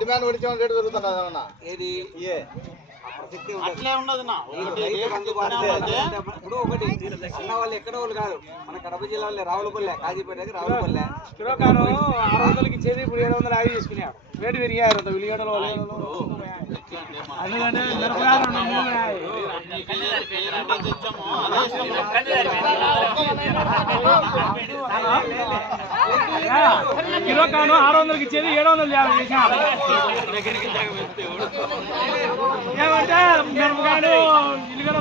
demand పడితే rate పెరుగుతుందా ఏది అట్లే ఉండదు ఇప్పుడు ఒకటి అన్న వాళ్ళు ఎక్కడ వాళ్ళు కాదు మన కడప జిల్లాలో రావులపల్లె కాజీపేట దగ్గర రావులపల్లె కిలోకాను 600కి ఇచ్చేది ఇప్పుడు 750 తీసుకున్నాడు రేటు పెరిగారు ఉల్లిగడ్డలు ఎందుకంటే కిలోకాను 600కి ఇచ్చేది 750 చేశారు ఏమంటే మిరపకాయలు ఉల్లిగడ్డ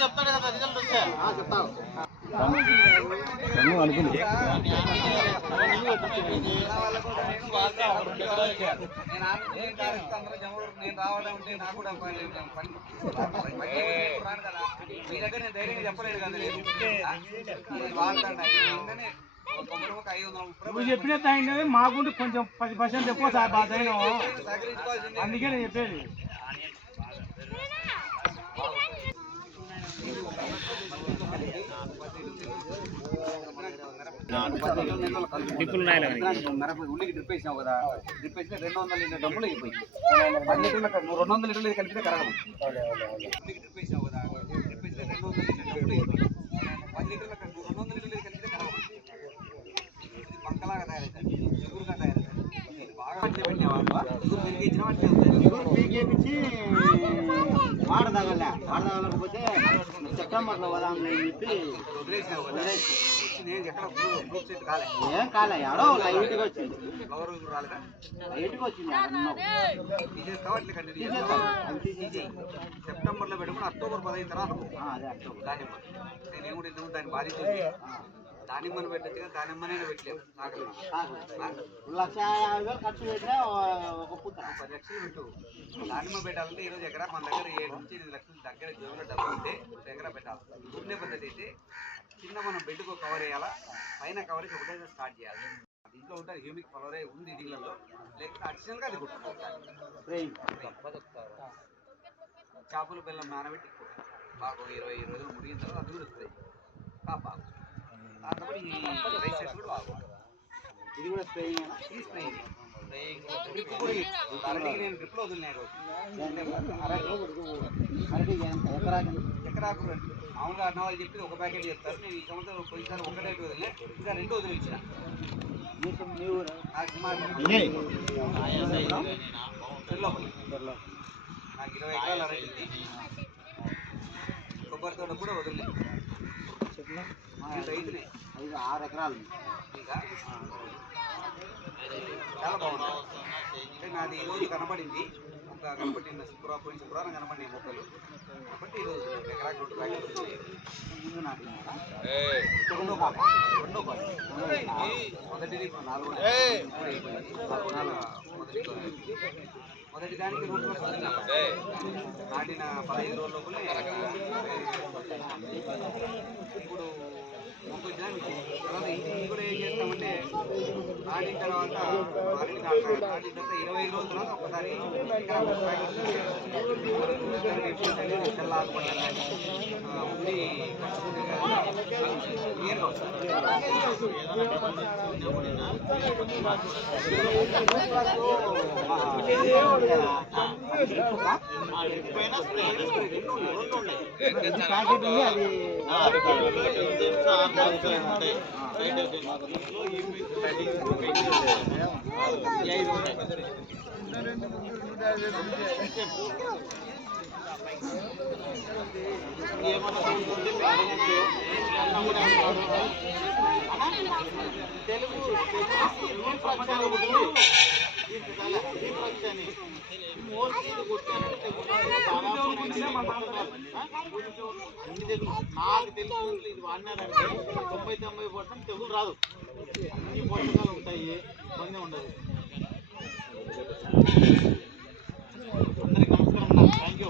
చెప్తాడు కదా రిజల్ట్ వస్తే చెప్తాను అనుకుంది నేను రావడం ఉంటే నాకు కూడా మీ దగ్గర నేను ధైర్యంగా చెప్పలేదు కదా నువ్వు చెప్పినట్టు అయినది మాకుంటే కొంచెం 10% ఎక్కువ బాధ అయినా అందుకే నేను చెప్పేది ఉల్లికి డ్రిప్ వేసినావు కదా డ్రిప్ వేస్తే 200 లీటర్ డబ్బులు అయిపోయి 10 లీటర్లు 200 లీటర్లు కలిపితే కరగదు ఉల్లికి డ్రిప్ వేసినావు కదా డ్రిప్ వేస్తే 200 లీటర్ డబ్బులు అయిపోయి 10 లీటర్లు 200 లీటర్లు కలిపితే కరగదు ఇది పక్కలాగా తయారవుతుంది ఎగురుగా తయారవుతుంది బాగా పెట్టినావా ఎగురు పెరిగించిన ఎగురు పీకేపించి వాడదగలేకపోతే సెప్టెంబర్లో వదాంని చెప్పి వదిలేసినావు కదా ఏం కాలే ఎవడో లైట్గా వచ్చింది లైట్గా వచ్చింది సెప్టెంబర్లో పెట్టుకుని అక్టోబర్ 15 తర్వాత అదే అక్టోబర్ దానిమ్మ నేనేం కూడా ఇంతకు దాన్ని బాధించింది దానిమ్మను పెట్టచ్చు కానీ దానిమ్మనే పెట్టలేము 1,50,000 ఖర్చు పెట్టినా ఒక పూట 10 లక్షలు పెట్టు దానిమ్మ పెట్టాలంటే ఈరోజు ఎకరా మన దగ్గర 7 నుంచి 8 లక్షలు దగ్గర జోబులో డబ్బులు ఉంటే ఎకరా పెట్టాలి ఊరినే పద్ధతి అయితే కింద మనం బెడ్కు కవర్ వేయాలా పైన కవరేజ్ ఒకటే స్టార్ట్ చేయాలి దీంట్లో ఉంటుంది హ్యూమిక్ కవరే ఉంది దీనిలో లేకపోతే అడిషనల్గా అది చేపల బెల్లం నానబెట్టి బాగా 20 రోజులు మురిగిన తర్వాత అది కూడా వస్తుంది బాగా దాంతో ఈ రైస్ సెట్స్ కూడా బాగుంది ఇది కూడా స్ప్రేయింగ్ ఇది స్ప్రేయింగ్ డ్రిప్ కూడా అరటికి నేను డ్రిప్లో వదిలినాయి ఎకరాకు మామూలుగా అన్న వాళ్ళు చెప్పి ఒక ప్యాకెట్ చెప్తారు నేను ఈ సంవత్సరం పోయిసారి ఒకటే వదిలే ఇంకా 2 వదిలి ఇచ్చిన నాకు 20 ఎకరాలు అరటి కొబ్బరి తోట కూడా వదిలే రైతునే 6 ఎకరాలు ఇంకా చాలా బాగుంది అంటే నాది ఈరోజు కనబడింది ఒక కనబడిన పోయిన శుక్రవారం కనబడినాయి మొక్కలు కాబట్టి ఈరోజు ఎకరాకి 2 ప్యాకెట్లు ముందు నాటినారా రెండో పాలు మొదటిది 4 మొదటి దానికి 2 నాటిన 15 రోజుల లోపలే ఇప్పుడు మొక్కలు తర్వాత ఇది కూడా ఏం చేస్తామంటే నాటిన తర్వాత నాటిన తర్వాత 25 రోజుల తర్వాత ఒకసారి చల్లాపడ్డ ఉండి నీరుగా వస్తుంది నాకు తెలిసిన ఇది వాడినారంటే 90-90% తెగులు రాదు అన్ని పోషకాలు ఉంటాయి ఇబ్బంది ఉండదు అందరికీ నమస్కారం థ్యాంక్ యూ